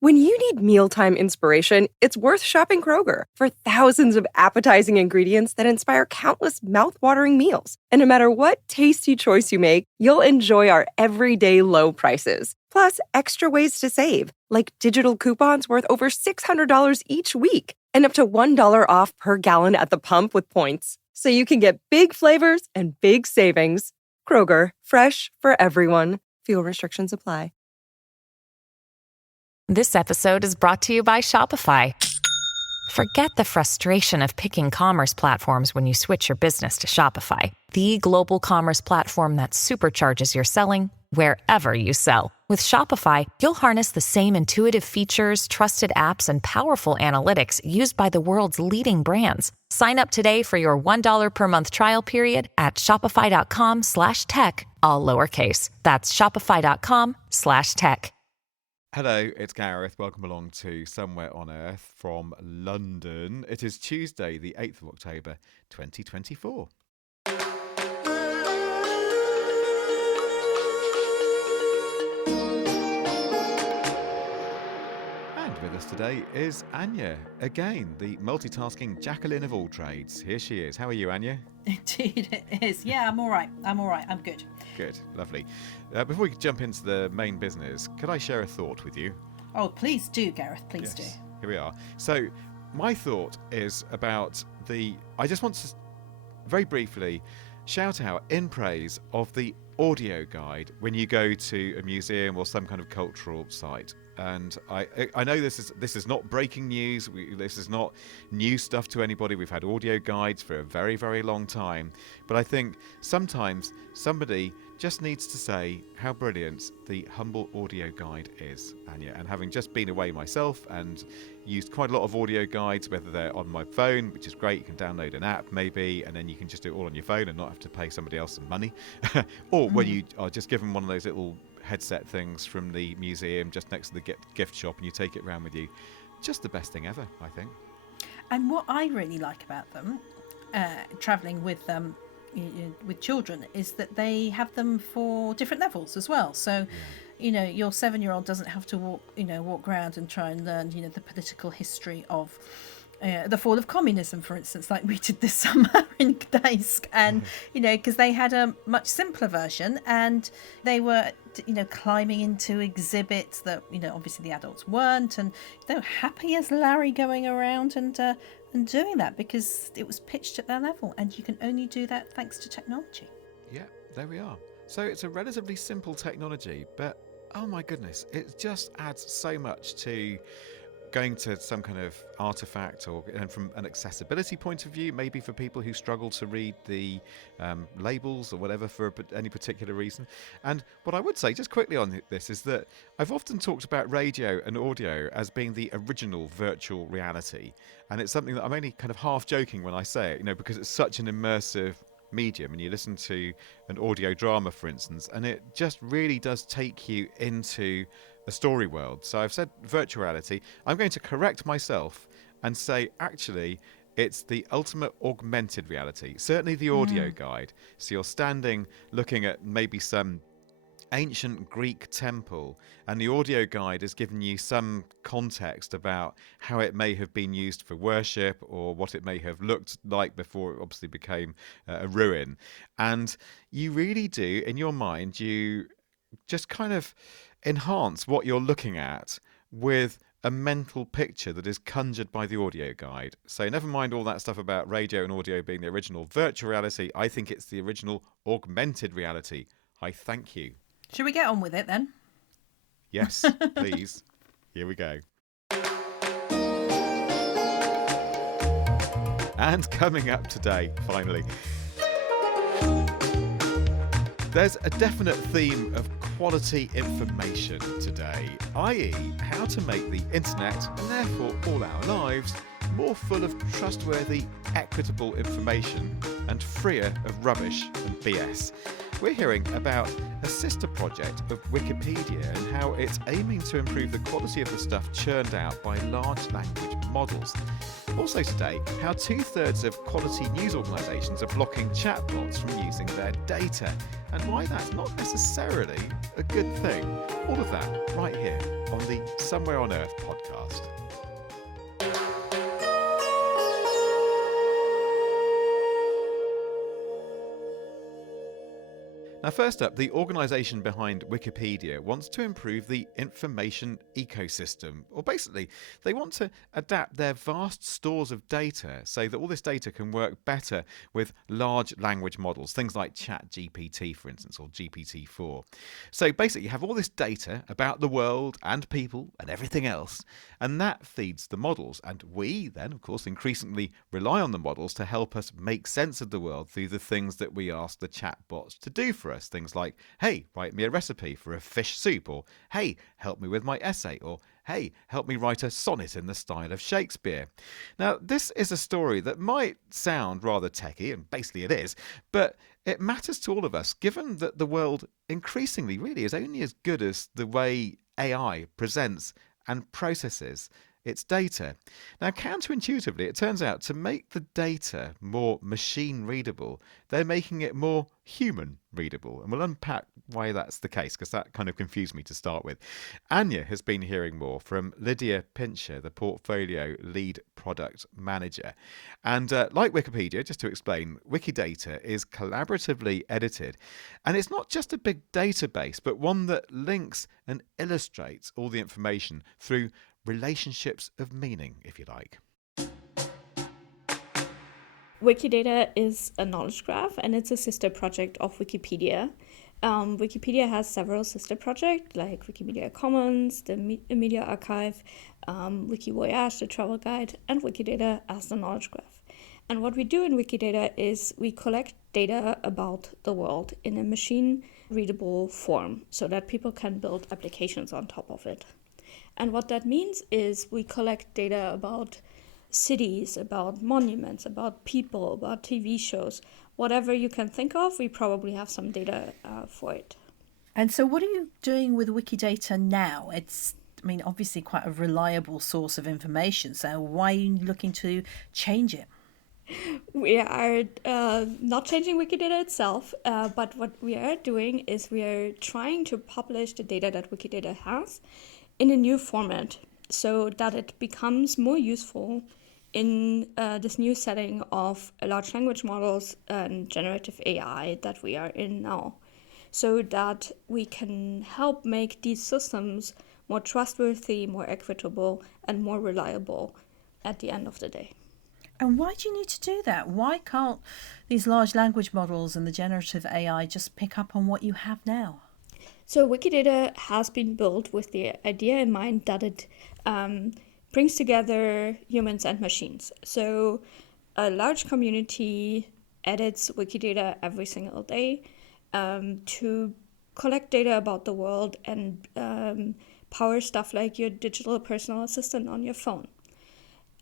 When you need mealtime inspiration, it's worth shopping Kroger for thousands of appetizing ingredients that inspire countless mouth-watering meals. And no matter what tasty choice you make, you'll enjoy our everyday low prices. Plus, extra ways to save, like digital coupons worth over $600 each week and up to $1 off per gallon at the pump with points. So you can get big flavors and big savings. Kroger, fresh for everyone. Fuel restrictions apply. This episode is brought to you by Shopify. Forget the frustration of picking commerce platforms when you switch your business to Shopify, the global commerce platform that supercharges your selling wherever you sell. With Shopify, you'll harness the same intuitive features, trusted apps, and powerful analytics used by the world's leading brands. Sign up today for your $1 per month trial period at shopify.com/tech, all lowercase. That's shopify.com/tech. Hello, it's Gareth. Welcome along to Somewhere on Earth from London. It is Tuesday, the 8th of October, 2024. And with us today is Ania, again, the multitasking Jacqueline of all trades. Here she is. How are you, Ania? Indeed it is. Yeah, I'm all right. I'm good. Good, lovely. Before we jump into the main business, could I share a thought with you? Oh, please do, Gareth. Please do. Here we are. So my thought is about I just want to very briefly shout out in praise of the audio guide when you go to a museum or some kind of cultural site. And I know this is not breaking news. This is not new stuff to anybody. We've had audio guides for a very, very long time. But I think sometimes somebody just needs to say how brilliant the humble audio guide is, Ania. And having just been away myself and used quite a lot of audio guides, whether they're on my phone, which is great, you can download an app maybe, and then you can just do it all on your phone and not have to pay somebody else some money. Or when you are just given one of those little headset things from the museum just next to the gift shop and you take it around with you. Just the best thing ever, I think. And what I really like about them, travelling with children, is that they have them for different levels as well. So, your 7-year-old doesn't have to walk around and try and learn, the political history of the fall of communism, for instance, like we did this summer in Gdańsk, and because they had a much simpler version, and they were climbing into exhibits that obviously the adults weren't, and they were happy as Larry going around and doing that because it was pitched at their level, and you can only do that thanks to technology. Yeah, there we are. So it's a relatively simple technology, but oh my goodness, it just adds so much to going to some kind of artifact, and from an accessibility point of view, maybe for people who struggle to read the labels or whatever for any particular reason. And what I would say just quickly on this is that I've often talked about radio and audio as being the original virtual reality, and it's something that I'm only kind of half joking when I say it, because it's such an immersive medium, and you listen to an audio drama, for instance, and it just really does take you into a story world. So I've said virtuality. I'm going to correct myself and say actually it's the ultimate augmented reality, certainly the audio guide. So you're standing looking at maybe some ancient Greek temple, and the audio guide has given you some context about how it may have been used for worship, or what it may have looked like before it obviously became a ruin. And you really do, in your mind, you just kind of enhance what you're looking at with a mental picture that is conjured by the audio guide. So never mind all that stuff about radio and audio being the original virtual reality. I think it's the original augmented reality. I thank you. Should we get on with it then? Yes, please. Here we go. And coming up today, finally, there's a definite theme of quality information today, i.e. how to make the internet, and therefore all our lives, more full of trustworthy, equitable information and freer of rubbish and BS. we're hearing about a sister project of Wikipedia and how it's aiming to improve the quality of the stuff churned out by large language models. Also today, how 2/3 of quality news organisations are blocking chatbots from using their data, and why that's not necessarily a good thing. All of that right here on the Somewhere on Earth podcast. Now, first up, the organisation behind Wikipedia wants to improve the information ecosystem. Or basically, they want to adapt their vast stores of data so that all this data can work better with large language models, things like ChatGPT, for instance, or GPT-4. So basically, you have all this data about the world and people and everything else, and that feeds the models. And we then, of course, increasingly rely on the models to help us make sense of the world through the things that we ask the chatbots to do for us. Things like, hey, write me a recipe for a fish soup, or hey, help me with my essay, or hey, help me write a sonnet in the style of Shakespeare. Now, this is a story that might sound rather techie, and basically it is, but it matters to all of us, given that the world increasingly really is only as good as the way AI presents and processes its data. Now, counterintuitively, it turns out to make the data more machine readable, they're making it more human readable. And we'll unpack why that's the case, because that kind of confused me to start with. Ania has been hearing more from Lydia Pintscher, the portfolio lead product manager. And like Wikipedia, just to explain, Wikidata is collaboratively edited. And it's not just a big database, but one that links and illustrates all the information through relationships of meaning, if you like. Wikidata is a knowledge graph, and it's a sister project of Wikipedia. Wikipedia has several sister projects like Wikimedia Commons, the Media Archive, Wikivoyage, the travel guide, and Wikidata as the knowledge graph. And what we do in Wikidata is we collect data about the world in a machine-readable form so that people can build applications on top of it. And what that means is we collect data about cities, about monuments, about people, about TV shows. Whatever you can think of, we probably have some data for it. And so what are you doing with Wikidata now? It's, obviously quite a reliable source of information. So why are you looking to change it? We are not changing Wikidata itself, but what we are doing is we are trying to publish the data that Wikidata has in a new format so that it becomes more useful in this new setting of large language models and generative AI that we are in now, so that we can help make these systems more trustworthy, more equitable, and more reliable at the end of the day. And why do you need to do that? Why can't these large language models and the generative AI just pick up on what you have now? So Wikidata has been built with the idea in mind that it brings together humans and machines. So a large community edits Wikidata every single day to collect data about the world and power stuff like your digital personal assistant on your phone.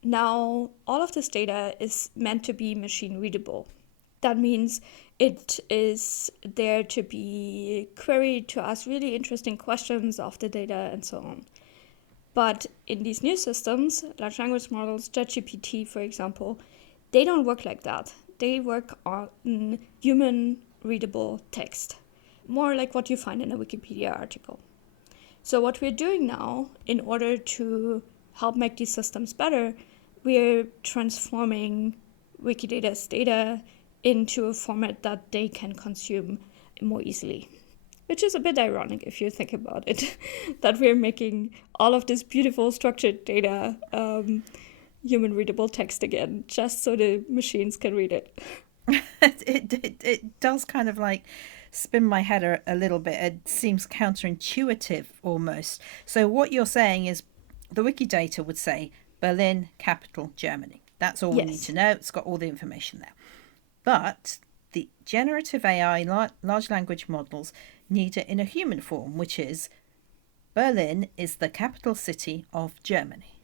Now, all of this data is meant to be machine readable. That means it is there to be queried, to ask really interesting questions of the data and so on. But in these new systems, large language models, ChatGPT, for example, they don't work like that. They work on human readable text, more like what you find in a Wikipedia article. So what we're doing now, in order to help make these systems better, we're transforming Wikidata's data into a format that they can consume more easily. Which is a bit ironic if you think about it, that we're making all of this beautiful structured data human readable text again, just so the machines can read it. It does kind of like spin my head a little bit. It seems counterintuitive almost. So what you're saying is the Wikidata would say Berlin, capital, Germany. That's all we need to know. It's got all the information there. But the generative AI, large language models, need it in a human form, which is Berlin is the capital city of Germany.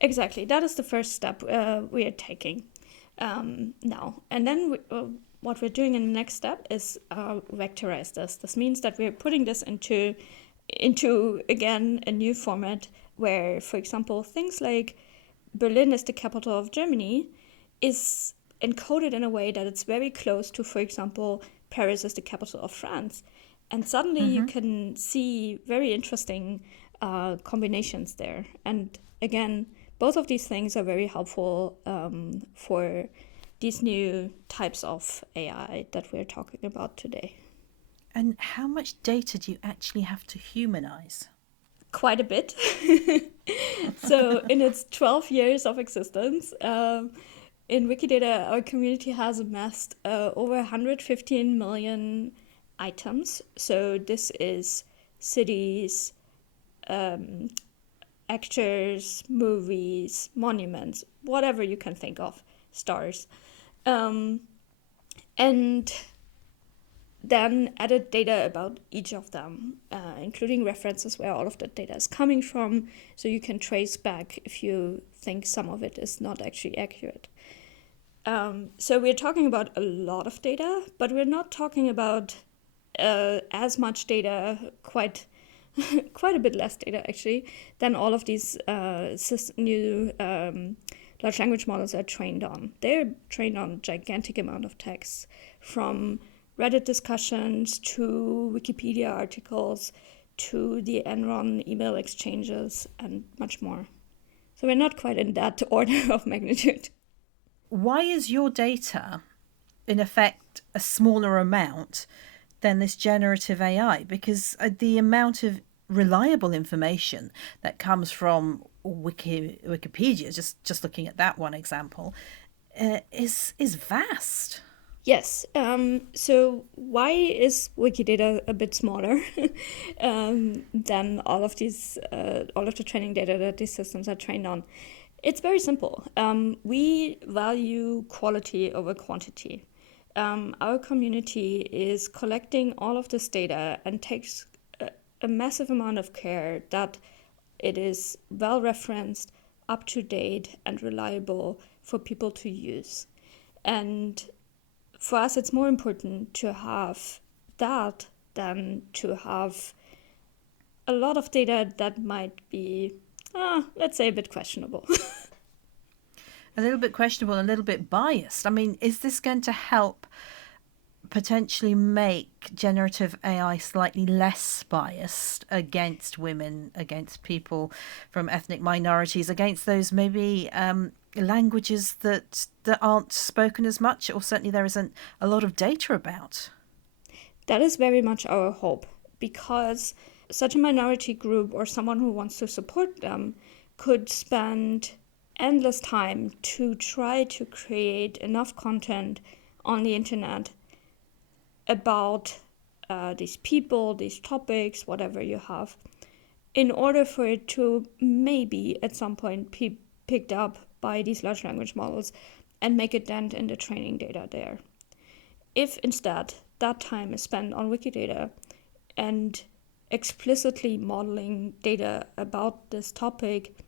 Exactly. That is the first step we are taking now. And then what we're doing in the next step is vectorize this. This means that we're putting this into again a new format where, for example, things like Berlin is the capital of Germany is encoded in a way that it's very close to, for example, Paris is the capital of France. And suddenly you can see very interesting combinations there. And again, both of these things are very helpful for these new types of AI that we're talking about today. And how much data do you actually have to humanize? Quite a bit. So in its 12 years of existence, in Wikidata, our community has amassed over 115 million items. So this is cities, actors, movies, monuments, whatever you can think of, stars. And then added data about each of them, including references where all of that data is coming from, so you can trace back if you think some of it is not actually accurate. So we're talking about a lot of data, but we're not talking about as much data, quite a bit less data actually, than all of these new large language models are trained on. They're trained on a gigantic amount of text, from Reddit discussions to Wikipedia articles to the Enron email exchanges and much more. So we're not quite in that order of magnitude. Why is your data, in effect, a smaller amount than this generative AI? Because the amount of reliable information that comes from Wikipedia, just looking at that one example, is vast. Yes. So why is Wikidata a bit smaller than all of the training data that these systems are trained on? It's very simple. We value quality over quantity. Our community is collecting all of this data and takes a massive amount of care that it is well referenced, up to date, and reliable for people to use. And for us, it's more important to have that than to have a lot of data that might be, let's say, a bit questionable. A little bit questionable, a little bit biased. I mean, is this going to help potentially make generative AI slightly less biased against women, against people from ethnic minorities, against those maybe languages that aren't spoken as much, or certainly there isn't a lot of data about? That is very much our hope, because such a minority group or someone who wants to support them could spend endless time to try to create enough content on the internet about these people, these topics, whatever you have, in order for it to maybe at some point be picked up by these large language models and make a dent in the training data there. If instead that time is spent on Wikidata and explicitly modeling data about this topic,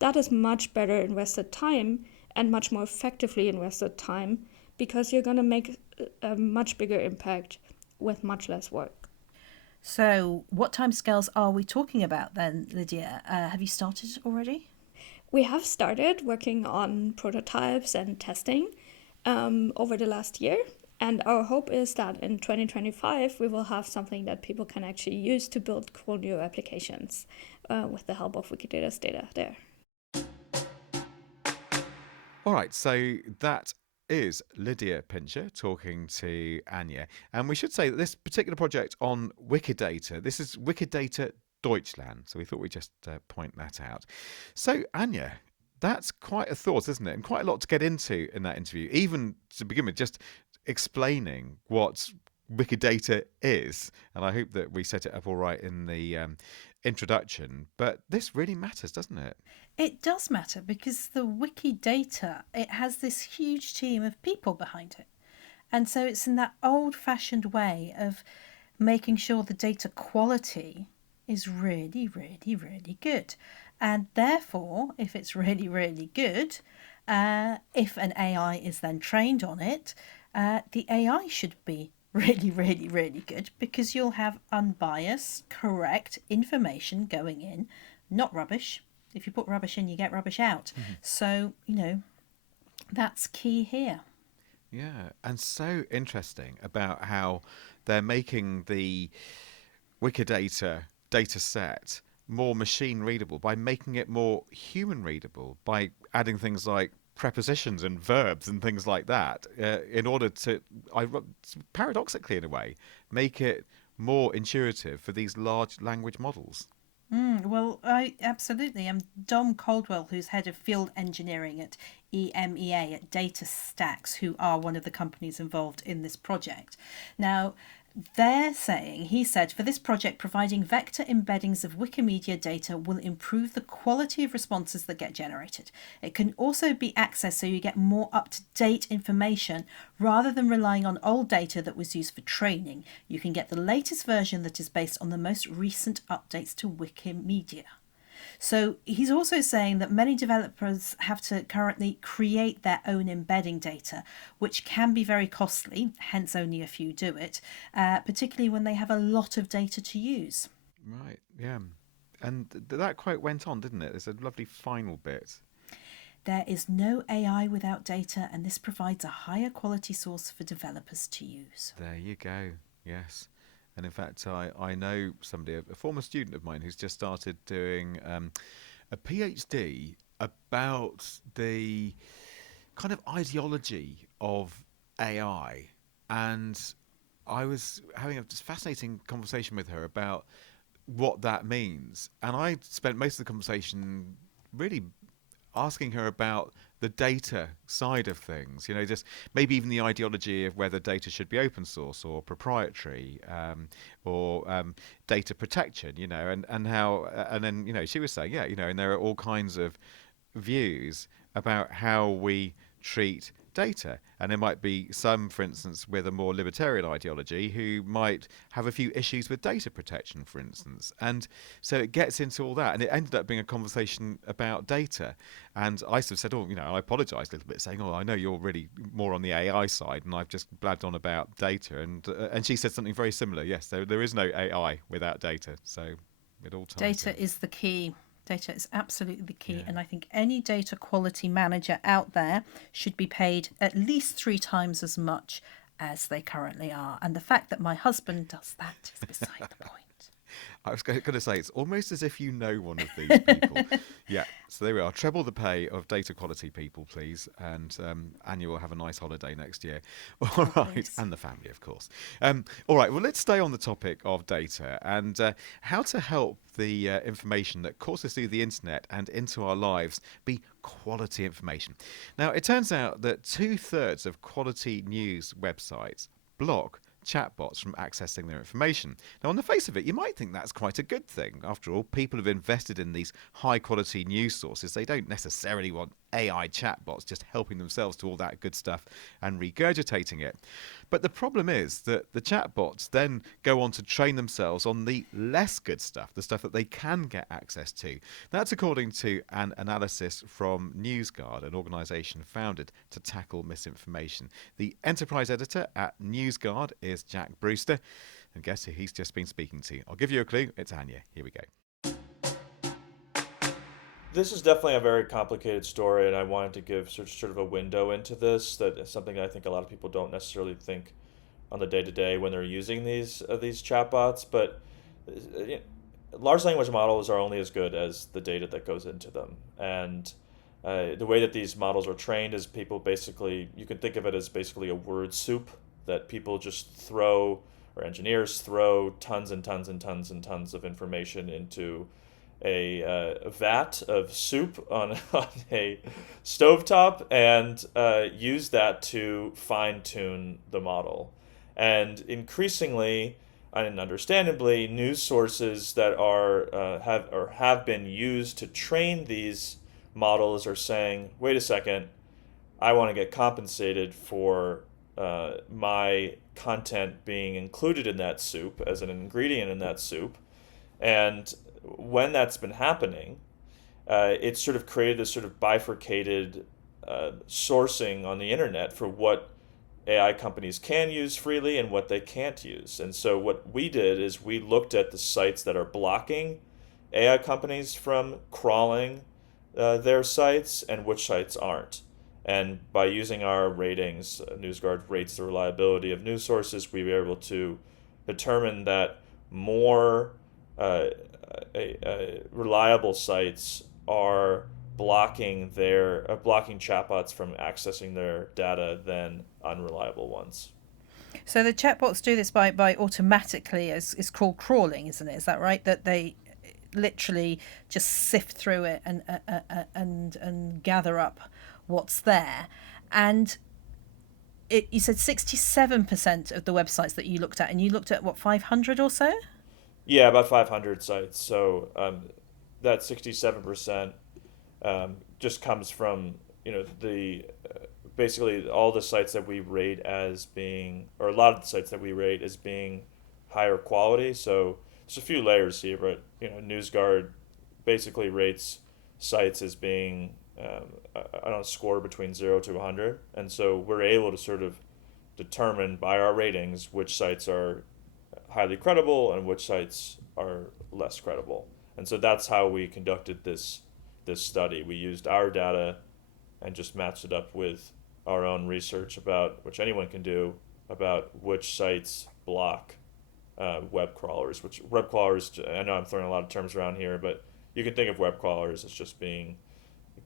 that is much better invested time and much more effectively invested time, because you're going to make a much bigger impact with much less work. So what timescales are we talking about then, Lydia? Have you started already? We have started working on prototypes and testing over the last year. And our hope is that in 2025, we will have something that people can actually use to build cool new applications with the help of Wikidata's data there. All right, so that is Lydia Pintscher talking to Ania. And we should say that this particular project on Wikidata, this is Wikidata Deutschland. So we thought we'd just point that out. So, Ania, that's quite a thought, isn't it? And quite a lot to get into in that interview, even to begin with, just explaining what Wikidata is. And I hope that we set it up all right in the introduction. But this really matters, doesn't it? It does matter, because the Wikidata, it has this huge team of people behind it. And so it's in that old-fashioned way of making sure the data quality is really, really, really good. And therefore, if it's really, really good, if an AI is then trained on it, The AI should be really, really, really good because you'll have unbiased, correct information going in, not rubbish. If you put rubbish in, you get rubbish out. So, that's key here. Yeah, and so interesting about how they're making the Wikidata data set more machine readable by making it more human readable by adding things like prepositions and verbs and things like that in order to, paradoxically in a way, make it more intuitive for these large language models. Well, I absolutely am. Dom Caldwell, who's head of field engineering at EMEA at Data Stacks, who are one of the companies involved in this project. Now, he said, for this project, providing vector embeddings of Wikimedia data will improve the quality of responses that get generated. It can also be accessed so you get more up-to-date information rather than relying on old data that was used for training. You can get the latest version that is based on the most recent updates to Wikimedia. So he's also saying that many developers have to currently create their own embedding data, which can be very costly, hence only a few do it, particularly when they have a lot of data to use. Right, yeah. And that quote went on, didn't it? There's a lovely final bit. There is no AI without data, and this provides a higher quality source for developers to use. There you go, yes. And in fact, I know somebody, a former student of mine, who's just started doing a PhD about the kind of ideology of AI. And I was having a just fascinating conversation with her about what that means. And I spent most of the conversation really asking her about the data side of things, just maybe even the ideology of whether data should be open source or proprietary, or data protection, and how, and then, she was saying, yeah, and there are all kinds of views about how we treat data. And there might be some, for instance, with a more libertarian ideology who might have a few issues with data protection, for instance. And so it gets into all that. And it ended up being a conversation about data. And I sort of said, I apologised a little bit, saying, I know you're really more on the AI side, and I've just blabbed on about data. And she said something very similar. Yes, there is no AI without data. So it all ties Data in. is the key. Data is absolutely the key, Yeah. and I think any data quality manager out there should be paid at least 3 times as much as they currently are. And the fact that my husband does that is beside the point. I was going to say, it's almost as if you know one of these people. Yeah, so there we are. Treble the pay of data quality people, please. And Anya will have a nice holiday next year. All right, please. and the family, of course. All right, well, let's stay on the topic of data and how to help the information that courses through the internet and into our lives be quality information. Now, it turns out that 2/3 of quality news websites block chatbots from accessing their information. Now, on the face of it, you might think that's quite a good thing. After all, people have invested in these high-quality news sources. They don't necessarily want AI chatbots just helping themselves to all that good stuff and regurgitating it. But the problem is that the chatbots then go on to train themselves on the less good stuff, the stuff that they can get access to. That's according to an analysis from NewsGuard, an organisation founded to tackle misinformation. The enterprise editor at NewsGuard is Jack Brewster, and guess who he's just been speaking to? I'll give you a clue. It's Anya. Here we go. This is definitely a very complicated story, and I wanted to give sort of a window into this. That is something I think a lot of people don't necessarily think on the day-to-day when they're using these chatbots. But large language models are only as good as the data that goes into them. And the way that these models are trained is people basically, you can think of it as basically a word soup that people just throw, or engineers throw tons and tons and tons and tons of information into a vat of soup on a stovetop and use that to fine-tune the model. And increasingly, and understandably, news sources that are have been used to train these models are saying, wait a second, I want to get compensated for my content being included in that soup as an ingredient in that soup. And when that's been happening, it's sort of created this sort of bifurcated sourcing on the internet for what AI companies can use freely and what they can't use. And so what we did is we looked at the sites that are blocking AI companies from crawling their sites and which sites aren't. And by using our ratings, NewsGuard rates the reliability of news sources, we were able to determine that more reliable sites are blocking chatbots from accessing their data than unreliable ones. So the chatbots do this by automatically, it's called crawling, isn't it? Is that right? That they literally just sift through it and gather up what's there. And you said 67% of the websites that you looked at, and you looked at what, 500 or so? Yeah, about 500 sites. So that 67% just comes from the basically all the sites that we rate as being, or a lot of the sites that we rate as being higher quality. So there's a few layers here, but NewsGuard basically rates sites as being on a score between 0 to 100, and so we're able to sort of determine by our ratings which sites are highly credible and which sites are less credible. And so that's how we conducted this study. We used our data and just matched it up with our own research about, which anyone can do, about which sites block web crawlers. Which web crawlers, I know I'm throwing a lot of terms around here, but you can think of web crawlers as just being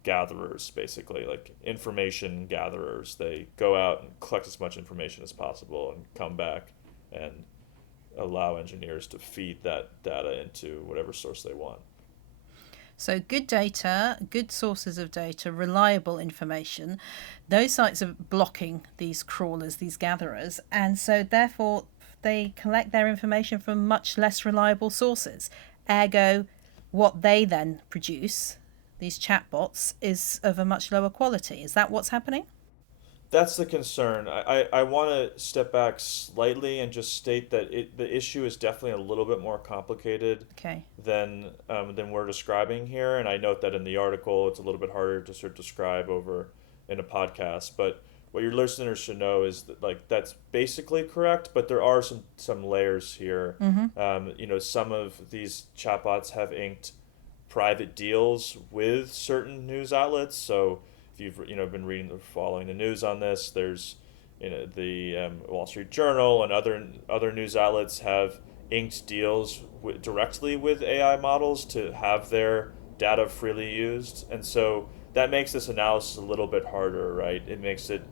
gatherers, basically, like information gatherers. They go out and collect as much information as possible and come back and allow engineers to feed that data into whatever source they want. So good data, good sources of data, reliable information. Those sites are blocking these crawlers, these gatherers, and so therefore they collect their information from much less reliable sources. Ergo, what they then produce, these chatbots, is of a much lower quality. Is that what's happening? That's the concern. I want to step back slightly and just state that the issue is definitely a little bit more complicated than we're describing here. And I note that in the article, it's a little bit harder to sort of describe over in a podcast. But what your listeners should know is that, like, that's basically correct, but there are some layers here. Mm-hmm. Some of these chatbots have inked private deals with certain news outlets. So if you've been following the news on this, there's the Wall Street Journal and other news outlets have inked deals directly with AI models to have their data freely used, and so that makes this analysis a little bit harder, right? It makes it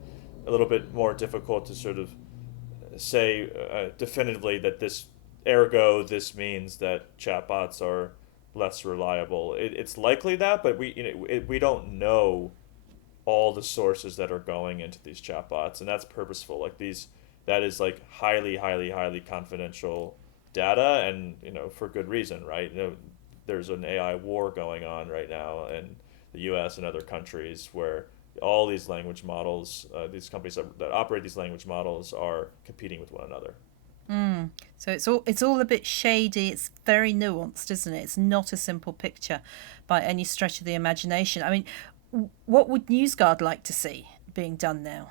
a little bit more difficult to sort of say definitively that this means that chatbots are less reliable. It's likely that, but we don't know all the sources that are going into these chatbots, and that's purposeful. That is like highly confidential data, and for good reason, right? There's an AI war going on right now in the U.S. and other countries where all these language models, these companies that operate these language models, are competing with one another. So it's all a bit shady. It's very nuanced, isn't it? It's not a simple picture by any stretch of the imagination. I mean, what would NewsGuard like to see being done now?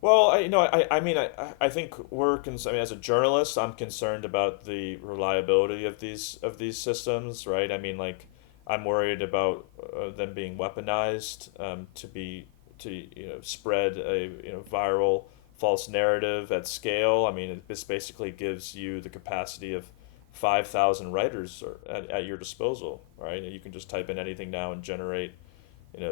Well, I think we're as a journalist, I'm concerned about the reliability of these systems, right? I mean, like, I'm worried about them being weaponized to spread a viral false narrative at scale. I mean, this basically gives you the capacity of 5,000 writers at your disposal, right? You can just type in anything now and generate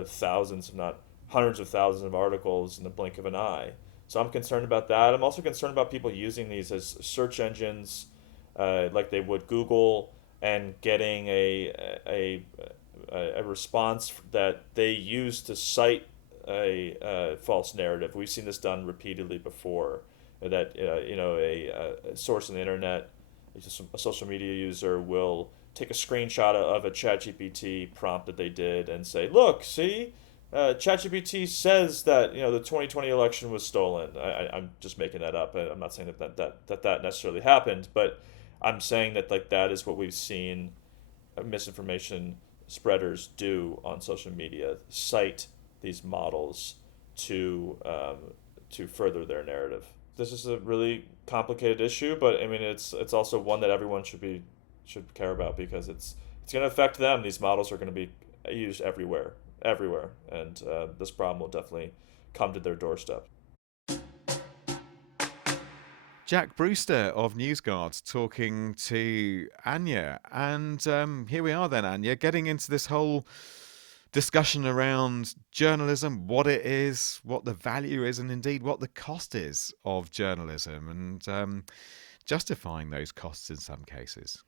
thousands, if not hundreds of thousands of articles in the blink of an eye. So I'm concerned about that. I'm also concerned about people using these as search engines, like they would Google, and getting a response that they use to cite a false narrative. We've seen this done repeatedly before. That a source on the internet, a social media user, will take a screenshot of a ChatGPT prompt that they did and say, "Look, see, ChatGPT says that the 2020 election was stolen." I'm just making that up. I'm not saying that necessarily happened, but I'm saying that that is what we've seen misinformation spreaders do on social media: cite these models to to further their narrative. This is a really complicated issue, but I mean it's also one that everyone should care about, because it's going to affect them. These models are going to be used everywhere, and this problem will definitely come to their doorstep. Jack Brewster of NewsGuard talking to Ania. And here we are then, Ania, getting into this whole discussion around journalism, what it is, what the value is, and indeed what the cost is of journalism, and justifying those costs in some cases.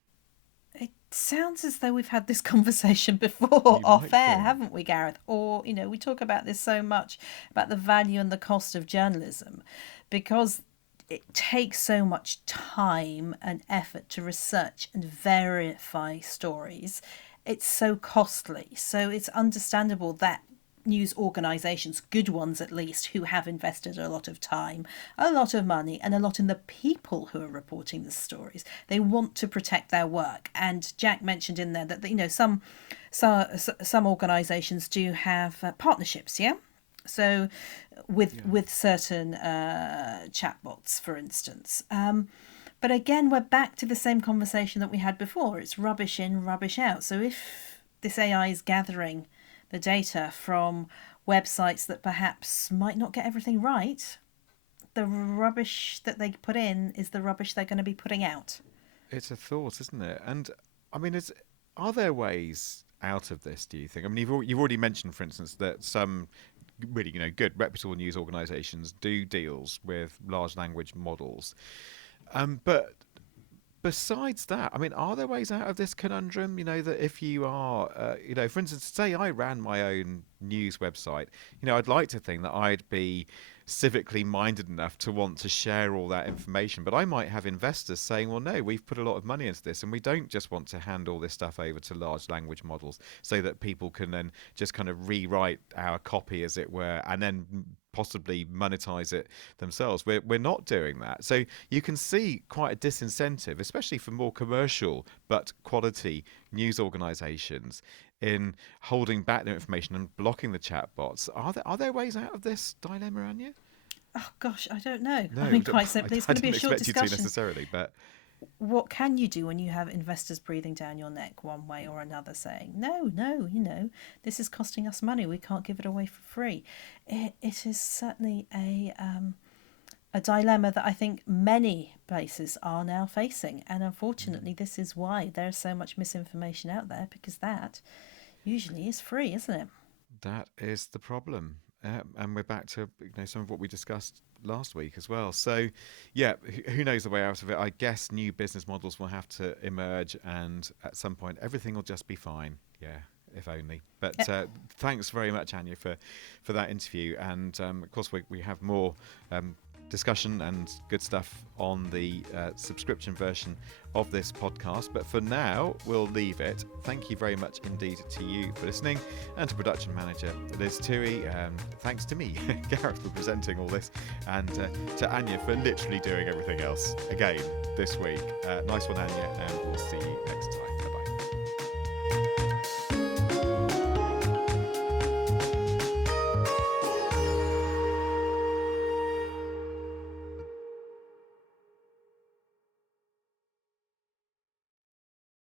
It sounds as though we've had this conversation before off air, haven't we, Gareth? Or, we talk about this so much, about the value and the cost of journalism, because it takes so much time and effort to research and verify stories. It's so costly. So it's understandable that news organisations, good ones at least, who have invested a lot of time, a lot of money, and a lot in the people who are reporting the stories, they want to protect their work. And Jack mentioned in there that some organisations do have partnerships, yeah. So with certain chatbots, for instance. But again, we're back to the same conversation that we had before. It's rubbish in, rubbish out. So if this AI is gathering the data from websites that perhaps might not get everything right, the rubbish that they put in is the rubbish they're going to be putting out. It's a thought, isn't it? And I mean, are there ways out of this, do you think? I mean, you've already mentioned, for instance, that some really good reputable news organisations do deals with large language models. But besides that, I mean, are there ways out of this conundrum? That if you are, for instance, say I ran my own news website, I'd like to think that I'd be civically minded enough to want to share all that information. But I might have investors saying, well, no, we've put a lot of money into this and we don't just want to hand all this stuff over to large language models so that people can then just kind of rewrite our copy, as it were, and then possibly monetize it themselves. We're not doing that. So you can see quite a disincentive, especially for more commercial but quality news organizations, in holding back their information and blocking the chatbots. Are there ways out of this dilemma, Ania? Oh gosh, I don't know. No, I mean, quite simply, it's going to be a short discussion. I didn't expect you to necessarily, but what can you do when you have investors breathing down your neck one way or another, saying, no, this is costing us money, we can't give it away for free? It is certainly a dilemma that I think many places are now facing. And unfortunately, this is why there's so much misinformation out there, because that usually is free, isn't it? That is the problem. And we're back to some of what we discussed last week as well. So, yeah, who knows the way out of it? I guess new business models will have to emerge, and at some point everything will just be fine. Yeah, if only. But thanks very much, Ania, for that interview. And of course, we have more discussion and good stuff on the subscription version of this podcast, but for now we'll leave it. Thank you very much indeed to you for listening, and to production manager Liz Tuohy. Thanks to me, Gareth, for presenting all this, and to Ania for literally doing everything else again this week. Nice one, Ania, and we'll see you next time.